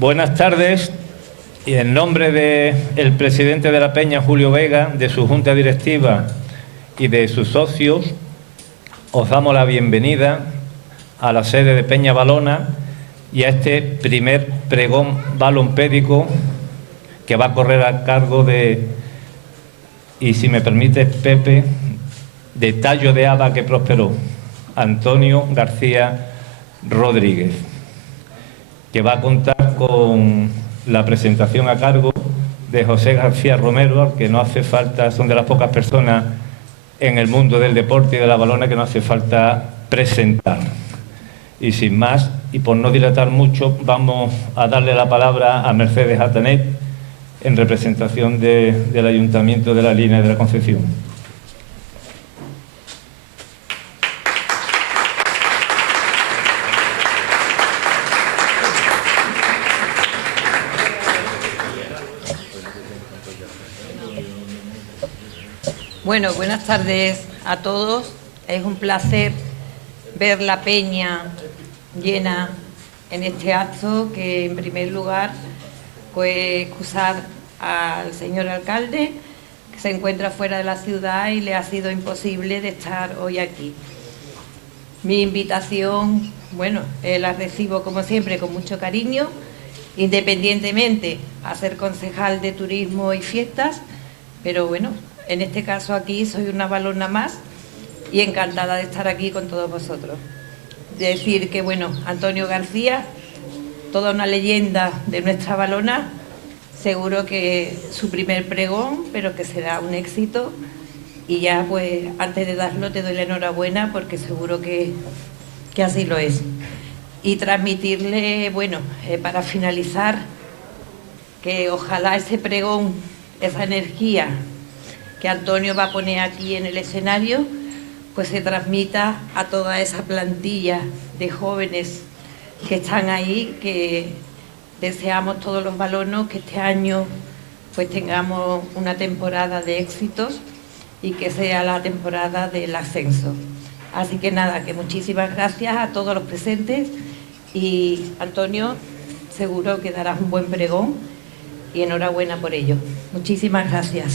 Buenas tardes, y en nombre del presidente de la Peña, Julio Vega, de su junta directiva y de sus socios, os damos la bienvenida a la sede de Peña Valona y a este primer pregón balompédico que va a correr a cargo de, y si me permite, Pepe, de Tallo de Haba que prosperó, Antonio García Rodríguez, que va a contar con la presentación a cargo de José García Romero, al que no hace falta, son de las pocas personas en el mundo del deporte y de la balona que no hace falta presentar. Y sin más, y por no dilatar mucho, vamos a darle la palabra a Mercedes Atanet, en representación del Ayuntamiento de la Línea de la Concepción. Bueno, buenas tardes a todos. Es un placer ver la peña llena en este acto, que en primer lugar pues excusar al señor alcalde, que se encuentra fuera de la ciudad y le ha sido imposible de estar hoy aquí. Mi invitación, bueno, la recibo como siempre con mucho cariño, independientemente a ser concejal de turismo y fiestas, pero bueno, en este caso aquí soy una balona más y encantada de estar aquí con todos vosotros. Decir que, bueno, Antonio García, toda una leyenda de nuestra balona, seguro que su primer pregón, pero que será un éxito. Y ya, pues, antes de darlo, te doy la enhorabuena porque seguro que así lo es. Y transmitirle, bueno, para finalizar, que ojalá ese pregón, esa energía que Antonio va a poner aquí en el escenario, pues se transmita a toda esa plantilla de jóvenes que están ahí, que deseamos todos los balonos que este año pues tengamos una temporada de éxitos y que sea la temporada del ascenso. Así que nada, que muchísimas gracias a todos los presentes y Antonio, seguro que darás un buen pregón y enhorabuena por ello. Muchísimas gracias.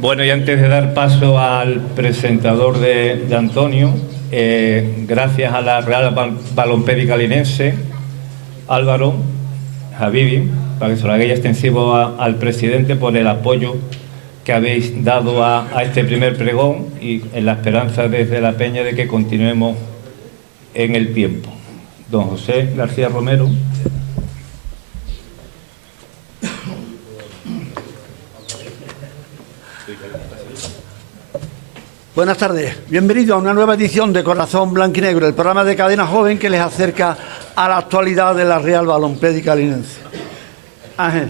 Bueno, y antes de dar paso al presentador de Antonio, gracias a la Real Balompédica Linense, Álvaro, Javibi, para que se lo hagáis extensivo al presidente por el apoyo que habéis dado a este primer pregón y en la esperanza desde la Peña de que continuemos en el tiempo. Don José García Romero. Buenas tardes, bienvenidos a una nueva edición de Corazón Blanco y Negro, el programa de Cadena Joven que les acerca a la actualidad de la Real Balompédica Linense. Ángel,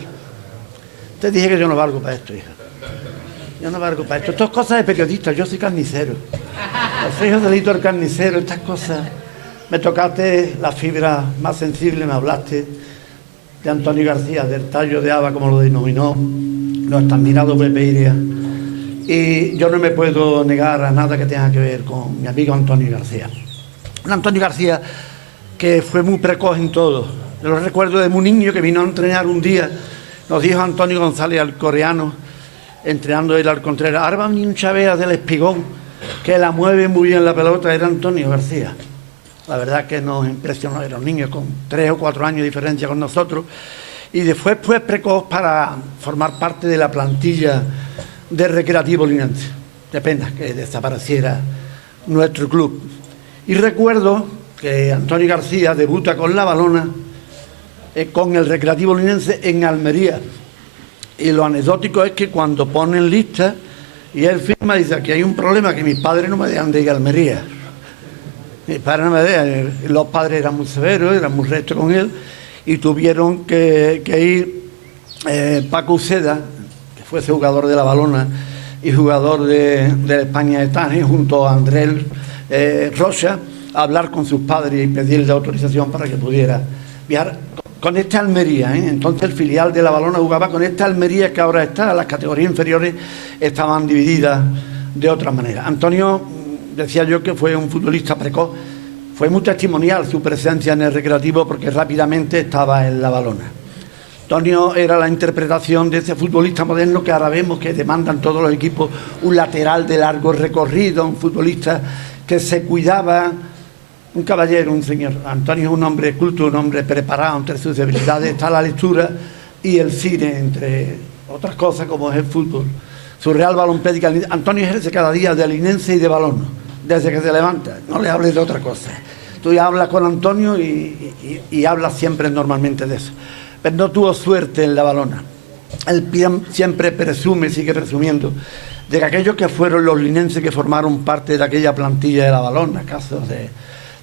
te dije que yo no valgo para esto, hija. Yo no valgo para esto. Esto es cosa de periodistas, yo soy carnicero. Soy Joselito el carnicero, estas cosas. Me tocaste la fibra más sensible, me hablaste de Antonio García, del Tallo de Haba, como lo denominó nuestro admirado Pepe Iria. Y yo no me puedo negar a nada que tenga que ver con mi amigo Antonio García. Un Antonio García que fue muy precoz en todo. Yo lo recuerdo de muy niño que vino a entrenar un día. Nos dijo Antonio González, al coreano, entrenando él al Contreras: ahora va a venir un Chavea del Espigón que la mueve muy bien la pelota. Era Antonio García. La verdad que nos impresionó. Era un niño con 3 o 4 años de diferencia con nosotros. Y después fue precoz para formar parte de la plantilla de Recreativo Linense. De pena que desapareciera nuestro club. Y recuerdo que Antonio García debuta con la balona con el Recreativo Linense en Almería. Y lo anecdótico es que cuando ponen lista y él firma, dice: aquí hay un problema, que mis padres no me dejan de ir a Almería. Mis padres no me dejan. Los padres eran muy severos, eran muy rectos con él, y tuvieron que ir Paco Uceda, fuese jugador de la balona y jugador de España de Tánger, junto a Andrés Rocha, a hablar con sus padres y pedirle autorización para que pudiera viajar con esta Almería. Entonces el filial de la balona jugaba con esta Almería que ahora está. Las categorías inferiores estaban divididas de otra manera. Antonio, decía yo que fue un futbolista precoz, fue muy testimonial su presencia en el Recreativo porque rápidamente estaba en la balona. Antonio era la interpretación de ese futbolista moderno que ahora vemos que demandan todos los equipos, un lateral de largo recorrido, un futbolista que se cuidaba, un caballero, un señor. Antonio es un hombre culto, un hombre preparado. Entre sus debilidades está la lectura y el cine, entre otras cosas como es el fútbol. Su Real Balompédica. Antonio ejerce cada día de linense y de balón, desde que se levanta. No le hables de otra cosa. Tú ya hablas con Antonio y hablas siempre normalmente de eso. Pero no tuvo suerte en la balona. Él siempre presume, sigue presumiendo, de que aquellos que fueron los linenses que formaron parte de aquella plantilla de la balona, casos de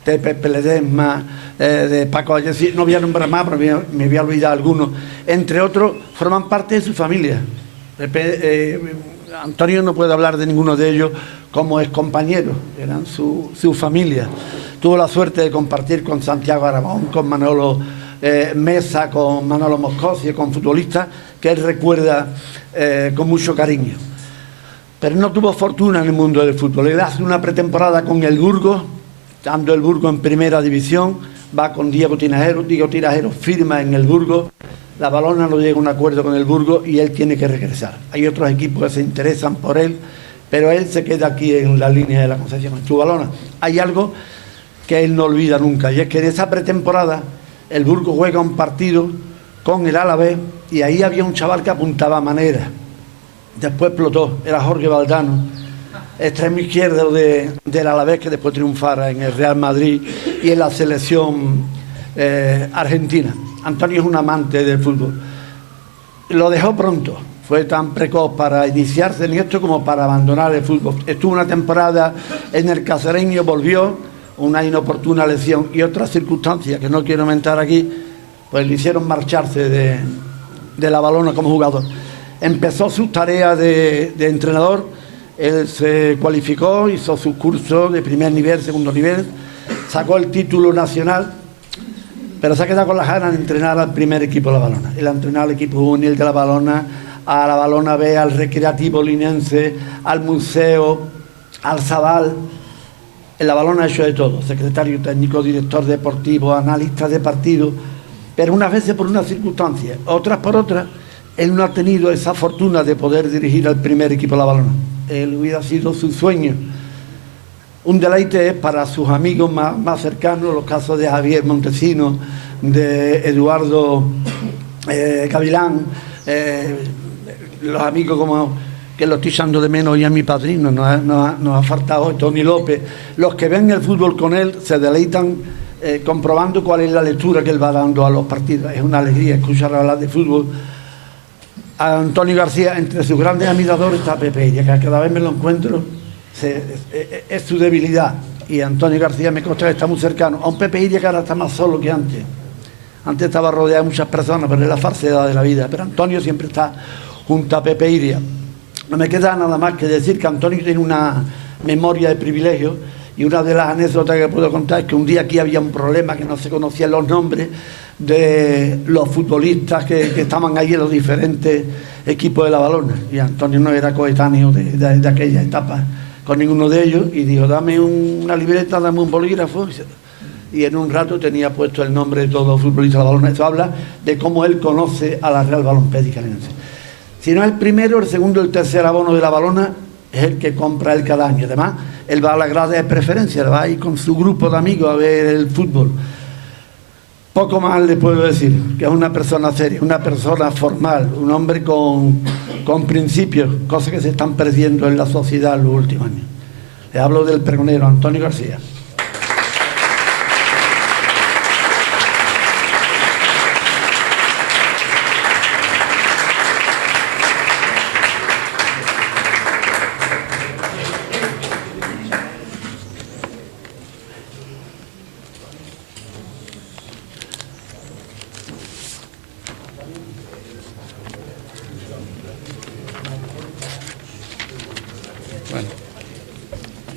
Pepe Ledesma, de Paco Vallecillo, no voy a nombrar más, pero me voy a olvidar algunos, entre otros, forman parte de su familia. Antonio no puede hablar de ninguno de ellos como es compañero, eran su familia. Tuvo la suerte de compartir con Santiago Aragón, con Manolo Mesa, con Manolo Moscosi, con futbolistas que él recuerda con mucho cariño. Pero no tuvo fortuna en el mundo del fútbol. Él hace una pretemporada con el Burgos, estando el Burgos en primera división, va con Diego Tinajero firma en el Burgos, la balona no llega a un acuerdo con el Burgos y él tiene que regresar. Hay otros equipos que se interesan por él, pero él se queda aquí en la línea de la Concepción, en su balona. Hay algo que él no olvida nunca, y es que en esa pretemporada el Burgos juega un partido con el Alavés y ahí había un chaval que apuntaba a manera. Después explotó, era Jorge Valdano, extremo izquierdo del Alavés, que después triunfara en el Real Madrid y en la selección argentina. Antonio es un amante del fútbol. Lo dejó pronto, fue tan precoz para iniciarse en esto como para abandonar el fútbol. Estuvo una temporada en el Cacereño, volvió, una inoportuna lesión y otras circunstancias que no quiero comentar aquí, pues le hicieron marcharse de la balona como jugador. Empezó sus tareas de entrenador, él se cualificó, hizo sus cursos de primer nivel, segundo nivel, sacó el título nacional, pero se ha quedado con las ganas de entrenar al primer equipo de la balona. Él ha entrenado al equipo juvenil de la balona, a la balona B, al Recreativo Linense, al Museo, al Zabal. En la balona ha hecho de todo, secretario técnico, director deportivo, analista de partido, pero unas veces por una circunstancia, otras por otras. Él no ha tenido esa fortuna de poder dirigir al primer equipo de la balona. Él hubiera sido su sueño. Un deleite para sus amigos más cercanos, los casos de Javier Montesino, de Eduardo Gavilán, los amigos como que lo estoy echando de menos hoy a mi padrino, nos ha faltado hoy Tony López. Los que ven el fútbol con él se deleitan comprobando cuál es la lectura que él va dando a los partidos. Es una alegría escuchar hablar de fútbol. A Antonio García, entre sus grandes admiradores está Pepe Iria, que cada vez me lo encuentro, es su debilidad. Y Antonio García me consta que está muy cercano. A un Pepe Iria que ahora está más solo que antes. Antes estaba rodeado de muchas personas, pero es la falsedad de la vida. Pero Antonio siempre está junto a Pepe Iria. No me queda nada más que decir que Antonio tiene una memoria de privilegio, y una de las anécdotas que puedo contar es que un día aquí había un problema, que no se conocían los nombres de los futbolistas que estaban ahí en los diferentes equipos de la balona, y Antonio no era coetáneo de aquella etapa con ninguno de ellos, y dijo: dame una libreta, dame un bolígrafo, y en un rato tenía puesto el nombre de todos los futbolistas de la balona. Eso habla de cómo él conoce a la Real Balompédica Linense. Si no es el primero, el segundo, el tercer abono de la balona es el que compra él cada año. Además, él va a la grada de preferencia, va a ir con su grupo de amigos a ver el fútbol. Poco más le puedo decir, que es una persona seria, una persona formal, un hombre con principios, cosas que se están perdiendo en la sociedad en los últimos años. Le hablo del pregonero Antonio García.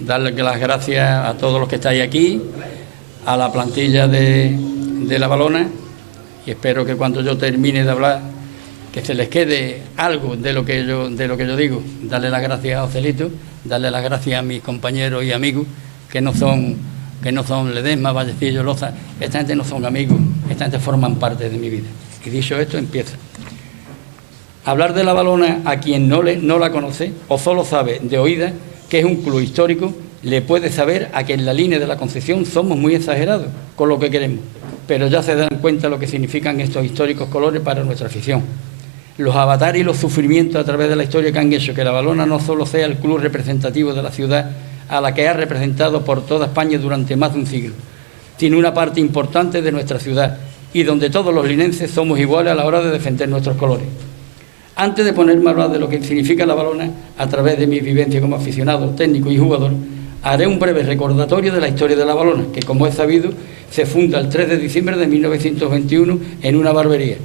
Darle las gracias a todos los que estáis aquí, a la plantilla de la balona, y espero que cuando yo termine de hablar, que se les quede algo de lo que yo digo. Darle las gracias a Joselito, darle las gracias a mis compañeros y amigos, que no son Ledesma, Vallecillo, Loza. Esta gente no son amigos, esta gente forman parte de mi vida. Y dicho esto, empieza. Hablar de La Valona a quien no la conoce o solo sabe de oídas que es un club histórico, le puede saber a que en la línea de la Concepción somos muy exagerados con lo que queremos, pero ya se dan cuenta lo que significan estos históricos colores para nuestra afición. Los avatares y los sufrimientos a través de la historia que han hecho que La Valona no solo sea el club representativo de la ciudad a la que ha representado por toda España durante más de un siglo, sino una parte importante de nuestra ciudad y donde todos los linenses somos iguales a la hora de defender nuestros colores. Antes de ponerme a hablar de lo que significa La Valona a través de mi vivencia como aficionado, técnico y jugador, haré un breve recordatorio de la historia de La Valona, que como es sabido se funda el 3 de diciembre de 1921 en una barbería.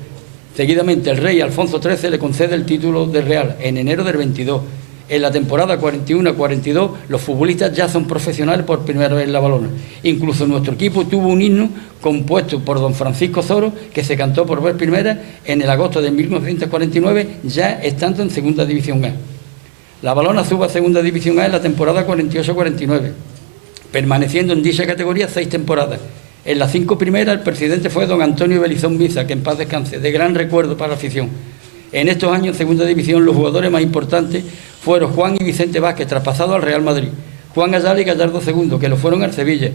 Seguidamente el rey Alfonso XIII le concede el título de real en enero del 22. En la temporada 41-42 los futbolistas ya son profesionales por primera vez en La Valona. Incluso nuestro equipo tuvo un himno compuesto por don Francisco Zoro que se cantó por vez primera en el agosto de 1949, ya estando en Segunda División A. La Valona sube a Segunda División A en la temporada 48-49, permaneciendo en dicha categoría 6 temporadas. En las 5 primeras el presidente fue don Antonio Belizón Misa, que en paz descanse, de gran recuerdo para la afición. En estos años en Segunda División los jugadores más importantes fueron Juan y Vicente Vázquez, traspasados al Real Madrid, Juan Ayala y Gallardo II, que lo fueron al Sevilla,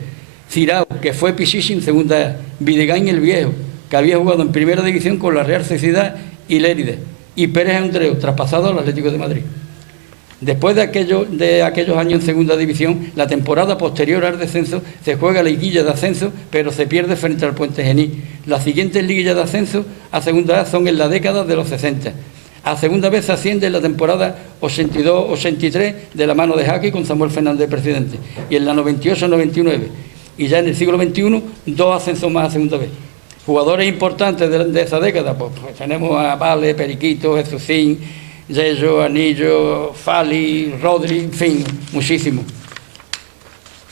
Cirao, que fue Pichichi en Segunda A, Videgain el Viejo, que había jugado en Primera División con la Real Sociedad y Lérida, y Pérez Andreu, traspasado al Atlético de Madrid. Después de aquellos años en Segunda División, la temporada posterior al descenso se juega la liguilla de ascenso, pero se pierde frente al Puente Genil. Las siguientes liguillas de ascenso a Segunda A son en la década de los 60. A segunda vez se asciende en la temporada 82-83 de la mano de Jaque con Samuel Fernández presidente, y en la 98-99. Y ya en el siglo XXI, 2 ascensos más a segunda vez. Jugadores importantes de esa década, pues tenemos a Vale, Periquito, Jesucín, Yello, Anillo, Fali, Rodri, en fin, muchísimos.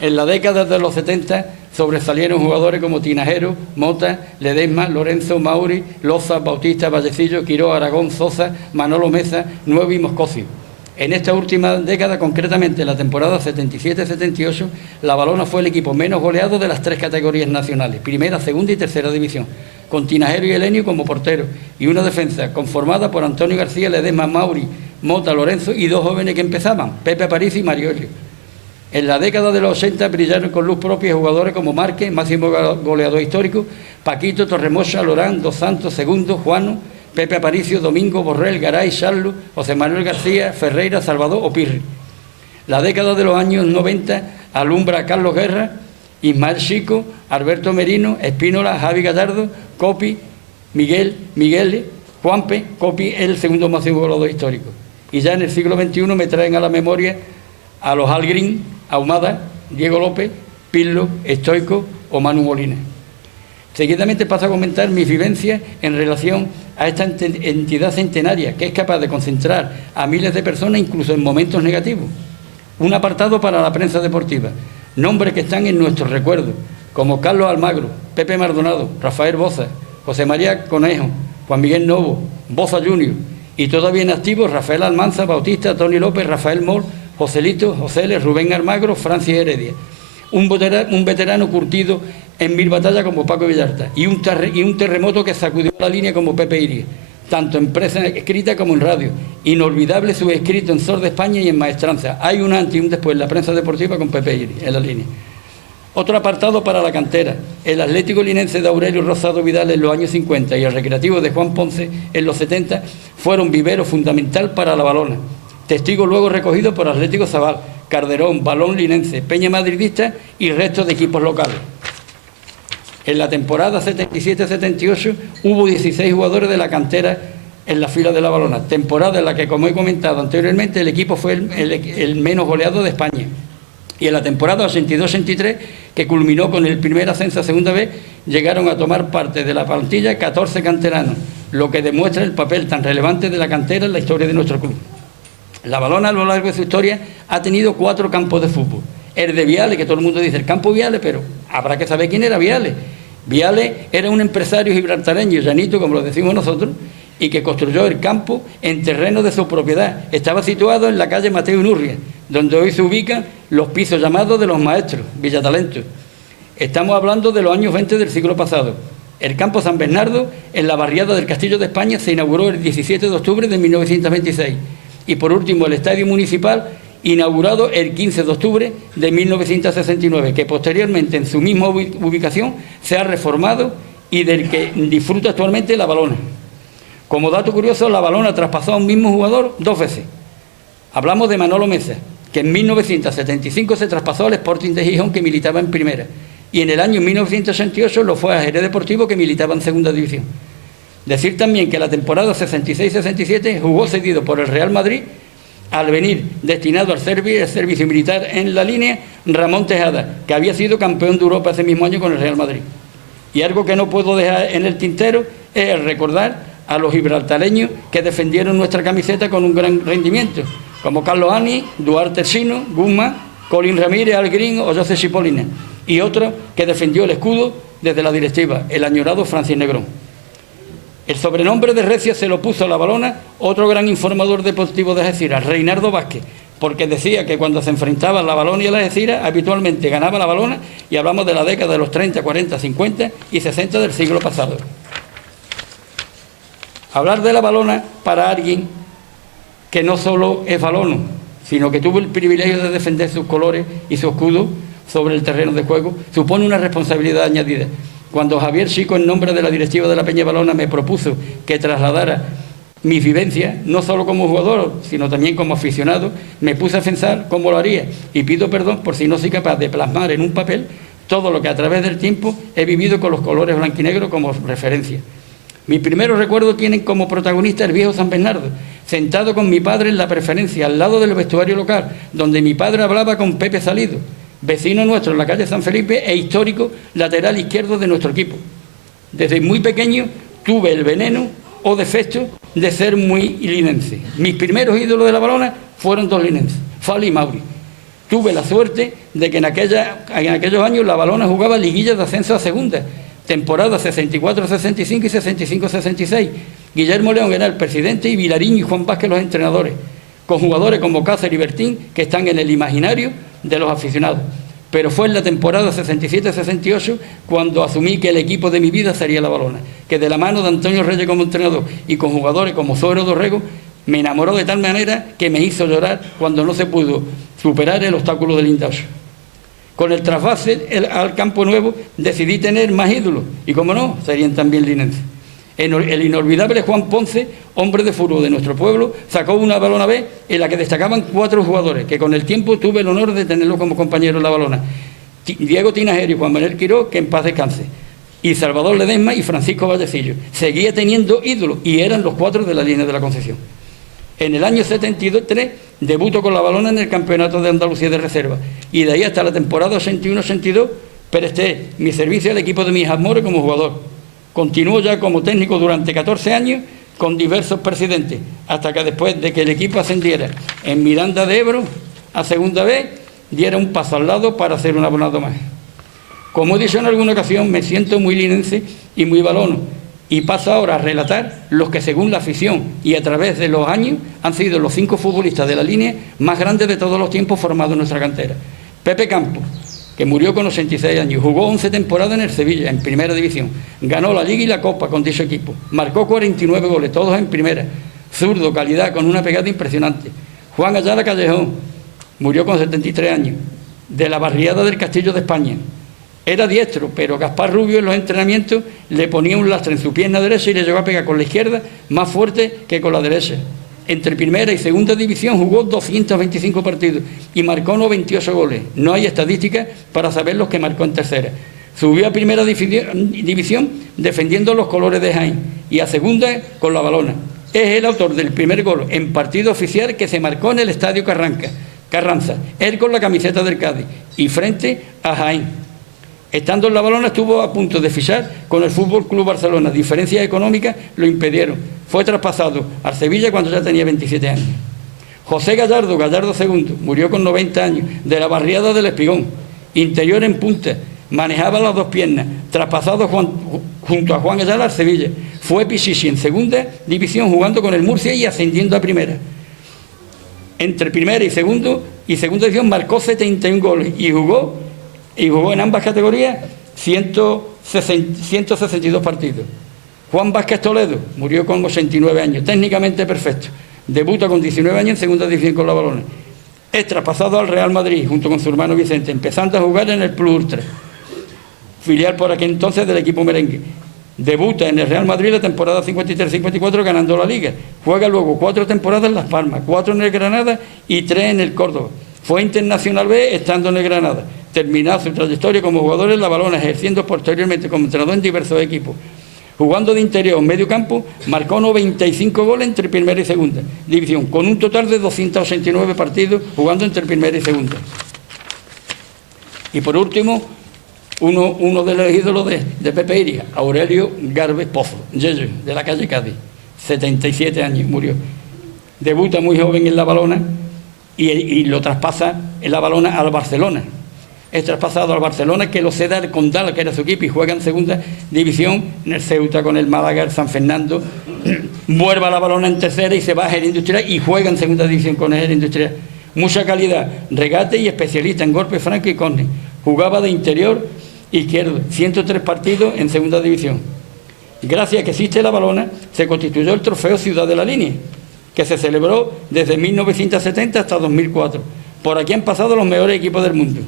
En la década de los 70 sobresalieron jugadores como Tinajero, Mota, Ledesma, Lorenzo, Mauri, Loza, Bautista, Vallecillo, Quiró, Aragón, Sosa, Manolo Meza, Nuevo y Moscocio. En esta última década, concretamente en la temporada 77-78, La Valona fue el equipo menos goleado de las 3 categorías nacionales, primera, segunda y tercera división, con Tinajero y Elenio como porteros, y una defensa conformada por Antonio García, Ledesma, Mauri, Mota, Lorenzo y 2 jóvenes que empezaban, Pepe Aparicio y Mario Helio. En la década de los 80 brillaron con luz propia jugadores como Márquez, máximo goleador histórico, Paquito, Torremocha, Lorán, Dos Santos, Segundo, Juano, Pepe Aparicio, Domingo, Borrell, Garay, Charlo, José Manuel García, Ferreira, Salvador o Pirri. La década de los años 90 alumbra a Carlos Guerra, Ismael Chico, Alberto Merino, Espínola, Javi Gallardo, Copi, Miguel, Juanpe, Copi es el segundo máximo goleador histórico. Y ya en el siglo XXI me traen a la memoria a los Algrín, Ahumada, Diego López, Pirlo, Estoico o Manu Molina. Seguidamente paso a comentar mis vivencias en relación a esta entidad centenaria que es capaz de concentrar a miles de personas incluso en momentos negativos. Un apartado para la prensa deportiva, nombres que están en nuestros recuerdos, como Carlos Almagro, Pepe Maldonado, Rafael Boza, José María Conejo, Juan Miguel Novo, Boza Junior, y todavía en activo Rafael Almanza, Bautista, Tony López, Rafael Mor, Joselito, José Rubén Almagro, Francis Heredia. Un veterano curtido en 1000 batallas como Paco Villarta y un terremoto que sacudió la línea como Pepe Iris, tanto en prensa escrita como en radio. Inolvidable su escrito en Sor de España y en Maestranza. Hay un antes y un después en la prensa deportiva con Pepe Iris en la línea. Otro apartado para la cantera, el Atlético Linense de Aurelio Rosado Vidal en los años 50 y el Recreativo de Juan Ponce en los 70 fueron vivero fundamental para La Valona. Testigo luego recogido por Atlético Zabal, Calderón, Balón Linense, Peña Madridista y restos de equipos locales. En la temporada 77-78 hubo 16 jugadores de la cantera en la fila de La Valona, temporada en la que, como he comentado anteriormente, el equipo fue el menos goleado de España. Y en la temporada 82-83, que culminó con el primer ascenso a segunda vez, llegaron a tomar parte de la plantilla 14 canteranos, lo que demuestra el papel tan relevante de la cantera en la historia de nuestro club. La Valona a lo largo de su historia ha tenido 4 campos de fútbol. El de Viales, que todo el mundo dice el campo Viales, pero habrá que saber quién era Viales. Viales era un empresario gibraltareño, llanito, como lo decimos nosotros, y que construyó el campo en terreno de su propiedad. Estaba situado en la calle Mateo Inurria, donde hoy se ubican los pisos llamados de los Maestros, Villatalento. Estamos hablando de los años 20 del siglo pasado. El campo San Bernardo, en la barriada del Castillo de España, se inauguró el 17 de octubre de 1926. Y por último, el Estadio Municipal, inaugurado el 15 de octubre de 1969, que posteriormente en su misma ubicación se ha reformado y del que disfruta actualmente La Valona. Como dato curioso, La Valona traspasó a un mismo jugador 2 veces. Hablamos de Manolo Mesa, que en 1975 se traspasó al Sporting de Gijón, que militaba en primera, y en el año 1968 lo fue a Jerez Deportivo, que militaba en segunda división. Decir también que la temporada 66-67 jugó cedido por el Real Madrid, al venir destinado al servicio militar en la línea Ramón Tejada, que había sido campeón de Europa ese mismo año con el Real Madrid. Y algo que no puedo dejar en el tintero es el recordar a los gibraltareños que defendieron nuestra camiseta con un gran rendimiento, como Carlos Ani, Duarte Sino, Guzmán, Colín Ramírez, Algrín o José Chipolina, y otro que defendió el escudo desde la directiva, el añorado Francis Negrón. El sobrenombre de Recia se lo puso a La Valona otro gran informador deportivo de Algeciras, Reinaldo Vázquez, porque decía que cuando se enfrentaban La Valona y el Algeciras, habitualmente ganaba La Valona, y hablamos de la década de los 30, 40, 50 y 60 del siglo pasado. Hablar de La Valona para alguien que no solo es valono, sino que tuvo el privilegio de defender sus colores y su escudo sobre el terreno de juego, supone una responsabilidad añadida. Cuando Javier Chico, en nombre de la directiva de la Peña Valona, me propuso que trasladara mis vivencias, no solo como jugador, sino también como aficionado, me puse a pensar cómo lo haría, y pido perdón por si no soy capaz de plasmar en un papel todo lo que a través del tiempo he vivido con los colores blanquinegros como referencia. Mis primeros recuerdos tienen como protagonista el viejo San Bernardo, sentado con mi padre en la preferencia, al lado del vestuario local, donde mi padre hablaba con Pepe Salido, vecino nuestro en la calle San Felipe e histórico lateral izquierdo de nuestro equipo. Desde muy pequeño tuve el veneno o defecto de ser muy linense. Mis primeros ídolos de La Valona fueron 2 linenses, Fali y Mauri. Tuve la suerte de que en aquellos años La Valona jugaba liguillas de ascenso a segunda, temporada 64-65 y 65-66. Guillermo León era el presidente y Vilariño y Juan Vázquez los entrenadores, con jugadores como Cáceres y Bertín que están en el imaginario de los aficionados. Pero fue en la temporada 67-68 cuando asumí que el equipo de mi vida sería La Valona, que de la mano de Antonio Reyes como entrenador y con jugadores como Zoero Dorrego, me enamoró de tal manera que me hizo llorar cuando no se pudo superar el obstáculo del Indautxu. Con el trasvase al Campo Nuevo decidí tener más ídolos, y como no, serían también linenses. El inolvidable Juan Ponce, hombre de fútbol de nuestro pueblo, sacó una Valona B en la que destacaban 4 jugadores, que con el tiempo tuve el honor de tenerlos como compañeros en La Valona. Diego Tinajero y Juan Manuel Quiró, que en paz descanse, y Salvador Ledesma y Francisco Vallecillo. Seguía teniendo ídolos y eran los 4 de la línea de la Concepción. En el año 73 debuto con La Valona en el Campeonato de Andalucía de Reserva, y de ahí hasta la temporada 81-82 presté mi servicio al equipo de mis amores como jugador. Continuó ya como técnico durante 14 años con diversos presidentes, hasta que después de que el equipo ascendiera en Miranda de Ebro a segunda vez, diera un paso al lado para hacer un abonado más. Como he dicho en alguna ocasión, me siento muy linense y muy valono, y paso ahora a relatar los que según la afición y a través de los años han sido los 5 futbolistas de la línea más grandes de todos los tiempos formados en nuestra cantera. Pepe Campos, que murió con 86 años, jugó 11 temporadas en el Sevilla, en primera división, ganó la Liga y la Copa con dicho equipo, marcó 49 goles, todos en primera, zurdo, calidad, con una pegada impresionante. Juan Ayala Callejón, murió con 73 años, de la barriada del Castillo de España. Era diestro, pero Gaspar Rubio en los entrenamientos le ponía un lastre en su pierna derecha y le llegó a pegar con la izquierda más fuerte que con la derecha. Entre primera y segunda división jugó 225 partidos y marcó 98 goles. No hay estadísticas para saber los que marcó en tercera. Subió a primera división defendiendo los colores de Jaén y a segunda con La Valona. Es el autor del primer gol en partido oficial que se marcó en el Estadio Carranza, él con la camiseta del Cádiz y frente a Jaén. Estando en La Valona estuvo a punto de fichar con el Fútbol Club Barcelona. Diferencias económicas lo impidieron. Fue traspasado al Sevilla cuando ya tenía 27 años. José Gallardo II, murió con 90 años, de la barriada del Espigón. Interior en punta, manejaba las 2 piernas. Traspasado junto a Juan Ayala al Sevilla. Fue Pichichi en segunda división jugando con el Murcia y ascendiendo a primera. Entre primera y segunda división marcó 71 goles y jugó en ambas categorías 162 partidos. Juan Vázquez Toledo murió con 89 años, técnicamente perfecto. Debuta con 19 años en segunda división con la Balona. Es traspasado al Real Madrid junto con su hermano Vicente, empezando a jugar en el Plus Ultra, filial por aquel entonces del equipo merengue. Debuta en el Real Madrid la temporada 53-54 ganando la Liga. Juega luego 4 temporadas en Las Palmas, 4 en el Granada y 3 en el Córdoba. Fue internacional B estando en el Granada. Terminó su trayectoria como jugador en la Balona, ejerciendo posteriormente como entrenador en diversos equipos. Jugando de interior en medio campo, marcó 95 goles entre primera y segunda división, con un total de 289 partidos jugando entre primera y segunda. Y por último, uno de los ídolos de Pepe Iria, Aurelio Garbes Pozo, Yeyo, de la calle Cádiz, 77 años, murió. Debuta muy joven en la Balona y lo traspasa en la Balona al Barcelona. Es traspasado al Barcelona, que lo ceda el Condal, que era su equipo, y juega en segunda división en el Ceuta con el Málaga, el San Fernando. Vuelve a la Balona en tercera y se va a Jerez Industrial y juega en segunda división con el Jerez Industrial. Mucha calidad, regate y especialista en golpe franco y córner. Jugaba de interior izquierdo, 103 partidos en segunda división. Gracias a que existe la Balona, se constituyó el trofeo Ciudad de la Línea, que se celebró desde 1970 hasta 2004. Por aquí han pasado los mejores equipos del mundo.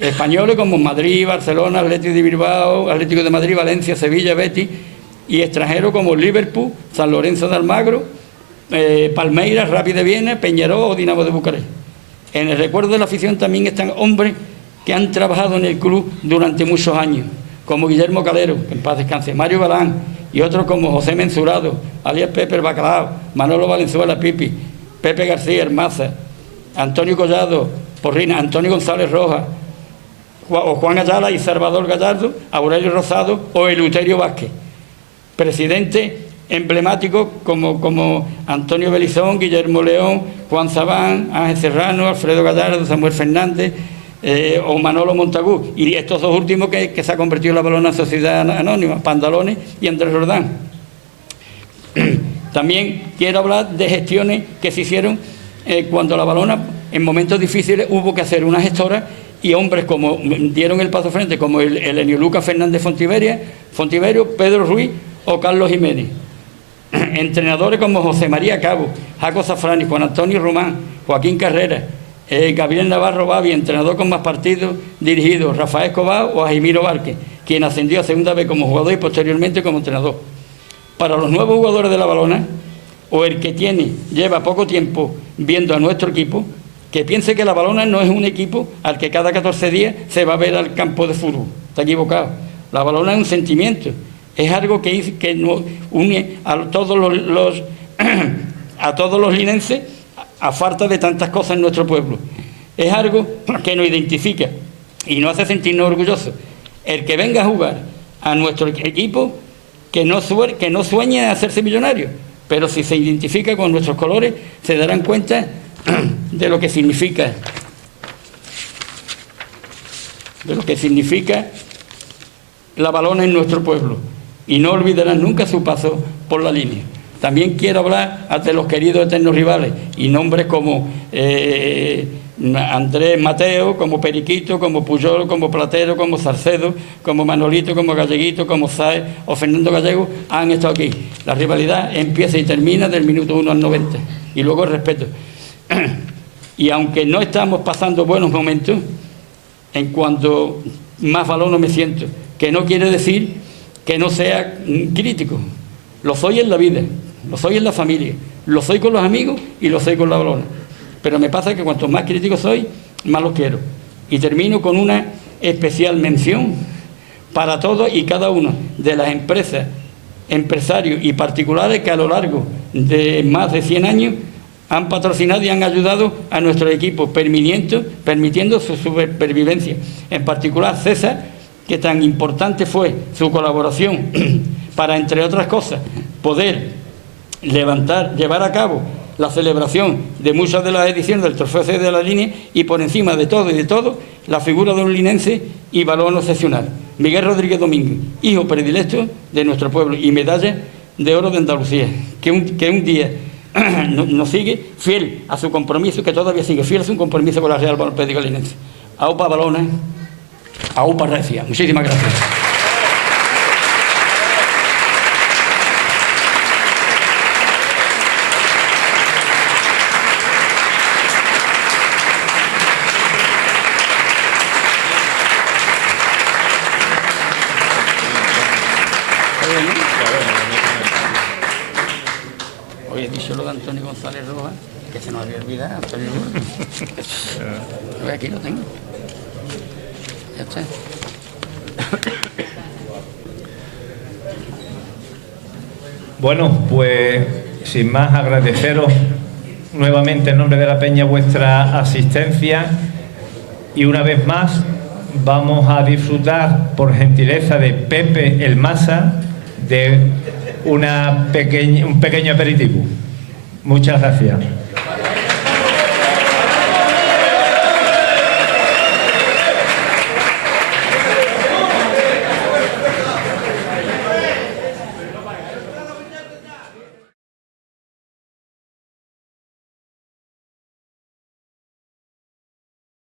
Españoles como Madrid, Barcelona, Atlético de Bilbao, Atlético de Madrid, Valencia, Sevilla, Betis, y extranjeros como Liverpool, San Lorenzo de Almagro, Palmeiras, Rapid de Viena, Peñarol o Dinamo de Bucarest. En el recuerdo de la afición también están hombres que han trabajado en el club durante muchos años, como Guillermo Calero, que en paz descanse, Mario Galán, y otros como José Mensurado, alias Pepe el Bacalao, Manolo Valenzuela Pipi, Pepe García Hermaza, Antonio Collado Porrina, Antonio González Rojas, o Juan Ayala y Salvador Gallardo, Aurelio Rosado o Eleuterio Vázquez. Presidente emblemáticos como Antonio Belizón, Guillermo León, Juan Sabán, Ángel Serrano, Alfredo Gallardo, Samuel Fernández o Manolo Montagú. Y estos dos últimos que se ha convertido en la Balona Sociedad Anónima, Pandalones y Andrés Roldán. También quiero hablar de gestiones que se hicieron cuando la Balona, en momentos difíciles, hubo que hacer una gestora, y hombres como dieron el paso frente, como el Enio Lucas Fernández Fontiverio, Pedro Ruiz o Carlos Jiménez. Entrenadores como José María Cabo, Jaco Zafrani, Juan Antonio Román, Joaquín Carrera, Gabriel Navarro Babi, entrenador con más partidos dirigidos, Rafael Escobar o Ajimiro Várquez, quien ascendió a segunda vez como jugador y posteriormente como entrenador. Para los nuevos jugadores de la Balona, o el que lleva poco tiempo viendo a nuestro equipo, que piense que la Balona no es un equipo al que cada 14 días se va a ver al campo de fútbol. Está equivocado. La Balona es un sentimiento, es algo que nos une a todos los linenses, a falta de tantas cosas en nuestro pueblo. Es algo que nos identifica y nos hace sentirnos orgullosos. El que venga a jugar a nuestro equipo, que no sueñe a hacerse millonario, pero si se identifica con nuestros colores, se darán cuenta de lo que significa la Balona en nuestro pueblo, y no olvidarán nunca su paso por la línea. También quiero hablar de los queridos eternos rivales y nombres como Andrés Mateo, como Periquito, como Puyol, como Platero, como Salcedo, como Manolito, como Galleguito, como Sáez o Fernando Gallego han estado aquí. La rivalidad empieza y termina del minuto 1 al 90, y luego el respeto. Y aunque no estamos pasando buenos momentos, en cuanto más balón me siento, que no quiere decir que no sea crítico. Lo soy en la vida, lo soy en la familia, lo soy con los amigos y lo soy con la Balona. Pero me pasa que cuanto más crítico soy, más los quiero. Y termino con una especial mención para todos y cada uno de las empresas, empresarios y particulares que a lo largo de más de 100 años han patrocinado y han ayudado a nuestro equipo, permitiendo su supervivencia. En particular César, que tan importante fue su colaboración para, entre otras cosas, poder llevar a cabo la celebración de muchas de las ediciones del Trofeo C de la Línea y por encima de todo y de todo, la figura de un linense y balón excepcional, Miguel Rodríguez Domínguez, hijo predilecto de nuestro pueblo y medalla de oro de Andalucía, que un día nos sigue fiel a su compromiso, que todavía sigue fiel a su compromiso con la Real Balompédica Linense. Aupa Balones, aupa Recia. Muchísimas gracias. Hoy he dicho lo de Antonio González Rojas, que se nos había olvidado, Antonio. Aquí lo tengo. Ya está. Bueno, pues sin más agradeceros nuevamente en nombre de la Peña vuestra asistencia y una vez más vamos a disfrutar por gentileza de Pepe el Masa de un pequeño aperitivo. Muchas gracias.